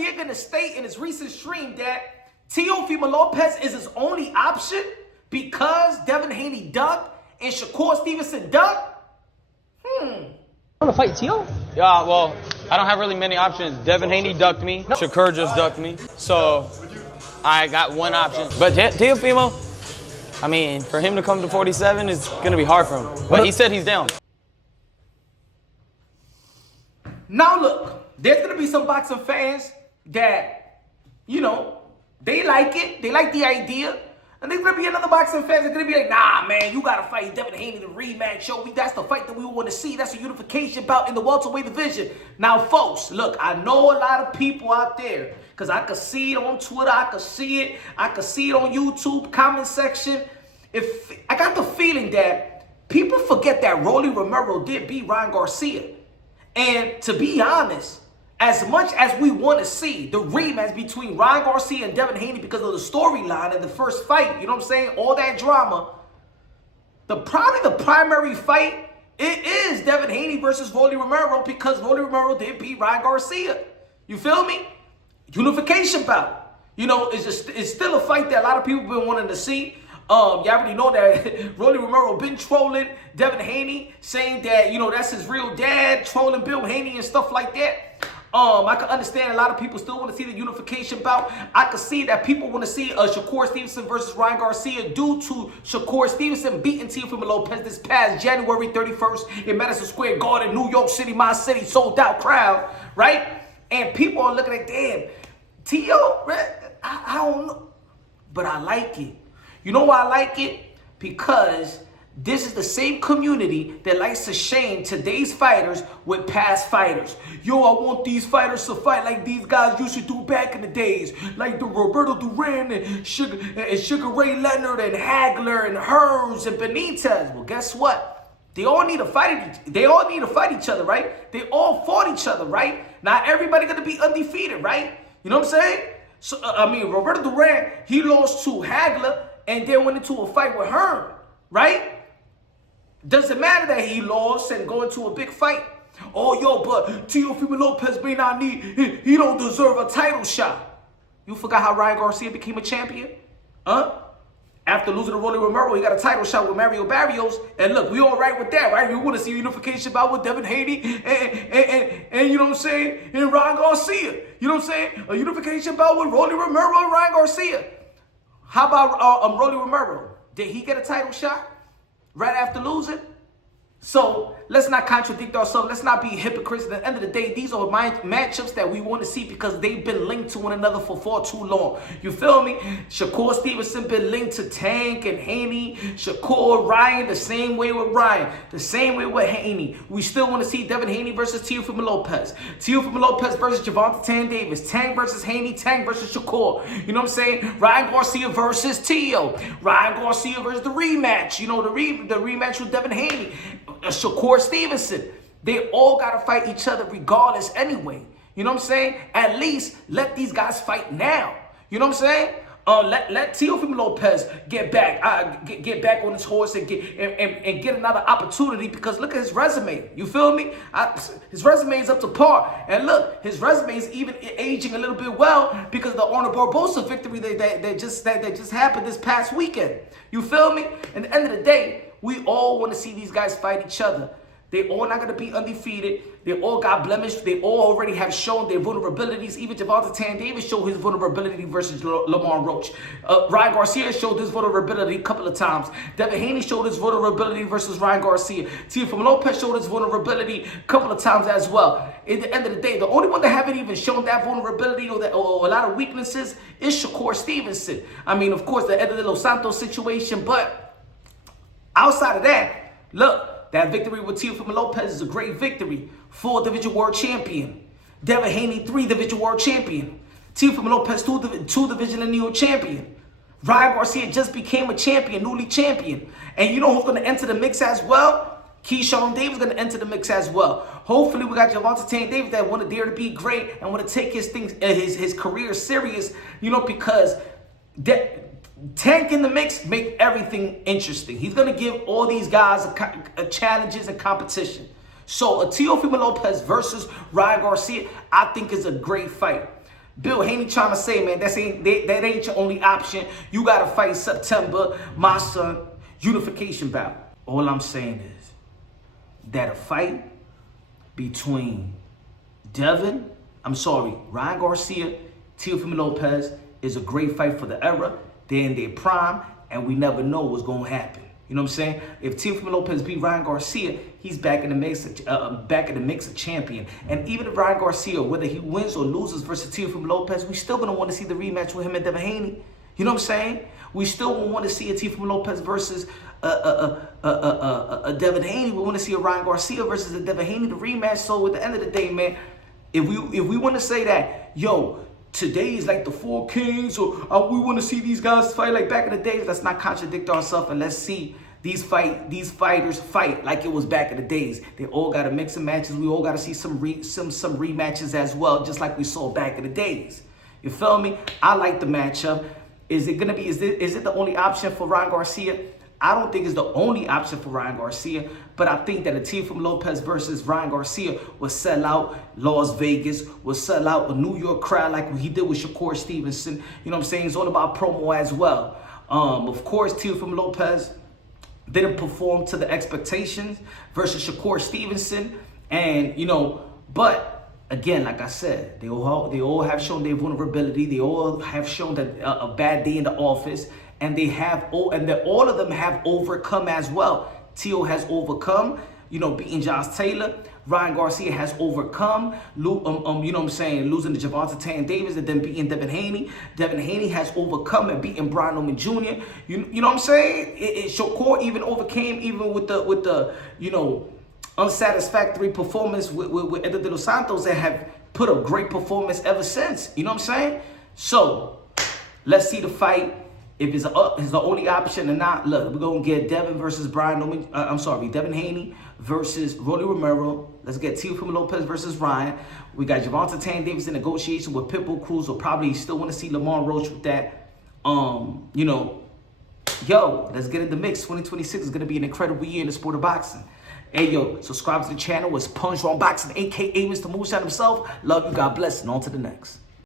Garcia going to state in his recent stream that Teofimo Lopez is his only option because Devin Haney ducked and Shakur Stevenson ducked? Want to fight Teo? Yeah, well, I don't have really many options. Devin Haney ducked me. Shakur just ducked me. So I got one option. But Teofimo, I mean, for him to come to 47 is going to be hard for him. But he said he's down. Now look, there's going to be some boxing fans that, you know, they like it. They like the idea. And there's going to be another boxing fans that are going to be like, nah, man, you got to fight Devin Haney in the rematch. Yo, that's the fight that we want to see. That's a unification bout in the welterweight division. Now, folks, look, I know a lot of people out there, because I could see it on Twitter. I could see it. I could see it on YouTube, comment section. I got the feeling that people forget that Rolly Romero did beat Ryan Garcia. And to be honest, as much as we want to see the rematch between Ryan Garcia and Devin Haney because of the storyline in the first fight, you know what I'm saying? All that drama. Probably the primary fight, it is Devin Haney versus Rolly Romero because Rolly Romero did beat Ryan Garcia. You feel me? Unification bout. You know, it's still a fight that a lot of people been wanting to see. Y'all already know that Rolly Romero been trolling Devin Haney, saying that, you know, that's his real dad, trolling Bill Haney and stuff like that. I can understand a lot of people still want to see the unification bout. I can see that people want to see Shakur Stevenson versus Ryan Garcia due to Shakur Stevenson beating Teofimo Lopez this past January 31st in Madison Square Garden, New York City, my city, sold out crowd, right? And people are looking at, damn, Teo, I don't know, but I like it. You know why I like it? Because this is the same community that likes to shame today's fighters with past fighters. Yo, I want these fighters to fight like these guys used to do back in the days. Like the Roberto Duran and Sugar Ray Leonard and Hagler and Hearns and Benitez. Well, guess what? They all need to fight each other, right? They all fought each other, right? Not everybody gonna be undefeated, right? You know what I'm saying? So Roberto Duran, he lost to Hagler and then went into a fight with Hearn, right? Doesn't matter that he lost and go into a big fight. Oh, yo, but Teofimo Lopez may not need, he don't deserve a title shot. You forgot how Ryan Garcia became a champion? Huh? After losing to Rolly Romero, he got a title shot with Mario Barrios. And look, we all right with that, right? We want to see unification bout with Devin Haney and you know what I'm saying? And Ryan Garcia. You know what I'm saying? A unification bout with Rolly Romero and Ryan Garcia. How about Rolly Romero? Did he get a title shot right after losing? So let's not contradict ourselves. Let's not be hypocrites. At the end of the day, these are matchups that we want to see because they've been linked to one another for far too long. You feel me? Shakur Stevenson been linked to Tank and Haney. Shakur, Ryan, the same way with Ryan. The same way with Haney. We still want to see Devin Haney versus Teofimo Lopez. Teofimo Lopez versus Gervonta Tank Davis. Tank versus Haney. Tank versus Shakur. You know what I'm saying? Ryan Garcia versus Teo. Ryan Garcia versus the rematch. You know, the rematch with Devin Haney. Shakur Stevenson. They all got to fight each other regardless anyway. You know what I'm saying? At least let these guys fight now. You know what I'm saying? Let Teofimo Lopez get back on his horse and get another opportunity because look at his resume. You feel me? His resume is up to par. And look, his resume is even aging a little bit well because of the Honor Barbosa victory that just happened this past weekend. You feel me? At the end of the day, we all want to see these guys fight each other. They all not going to be undefeated. They all got blemished. They all already have shown their vulnerabilities. Even Gervonta Tank Davis showed his vulnerability versus Lamar Roach. Ryan Garcia showed his vulnerability a couple of times. Devin Haney showed his vulnerability versus Ryan Garcia. Teofimo Lopez showed his vulnerability a couple of times as well. At the end of the day, the only one that haven't even shown that vulnerability or a lot of weaknesses is Shakur Stevenson. I mean, of course, the Eder de los Santos situation, but outside of that, look, that victory with Teofimo Lopez is a great victory. 4 division world champion. Devin Haney, 3 division world champion. Teofimo Lopez, 2 division lineal champion. Ryan Garcia just became a champion, newly champion. And you know who's going to enter the mix as well? Keyshawn Davis is going to enter the mix as well. Hopefully we got Gervonta Tank Davis that want to dare to be great and want to take his career serious, you know, because Tank in the mix make everything interesting. He's going to give all these guys challenges and competition. So a Teofimo Lopez versus Ryan Garcia, I think is a great fight. Bill Haney trying to say, man, that ain't your only option. You got to fight September, my son, unification bout. All I'm saying is that a fight between Ryan Garcia, Teofimo Lopez is a great fight for the era. They're in their prime, and we never know what's going to happen. You know what I'm saying? If Teofimo Lopez beat Ryan Garcia, he's back in the mix of champion. And even if Ryan Garcia, whether he wins or loses versus Teofimo Lopez, we still gonna want to see the rematch with him and Devin Haney. You know what I'm saying? We still want to see a Teofimo Lopez versus a Devin Haney. We want to see a Ryan Garcia versus a Devin Haney, the rematch. So at the end of the day, man, if we want to say that, yo, today is like the Four Kings, or we want to see these guys fight like back in the days, let's not contradict ourselves, and let's see these fighters fight like it was back in the days. They all got to mix and matches. We all got to see some rematches as well, just like we saw back in the days. You feel me? I like the matchup. Is it the only option for Ryan Garcia? I don't think it's the only option for Ryan Garcia, but I think that a Teofimo Lopez versus Ryan Garcia will sell out Las Vegas, will sell out a New York crowd like he did with Shakur Stevenson. You know what I'm saying? It's all about promo as well. Of course, Teofimo Lopez didn't perform to the expectations versus Shakur Stevenson, and but again, like I said, they all have shown their vulnerability. They all have shown that a bad day in the office. And all of them have overcome as well. Teo has overcome, beating Josh Taylor. Ryan Garcia has overcome, losing to Gervonta Davis and then beating Devin Haney. Devin Haney has overcome and beating Brian Norman Jr. You know what I'm saying? Shakur even overcame, even with the unsatisfactory performance with Eder de los Santos, and have put a great performance ever since. You know what I'm saying? So let's see the fight. If it's the only option or not, look, we're going to get Devin versus Devin Haney versus Rolly Romero. Let's get Teofimo Lopez versus Ryan. We got Gervonta Davis in negotiation with Pitbull Cruz. We'll probably still want to see Lamar Roach with that. Let's get in the mix. 2026 is going to be an incredible year in the sport of boxing. Hey, yo, subscribe to the channel. It's Punch on Boxing, a.k.a. Mr. Moonshine himself. Love you. God bless. And on to the next.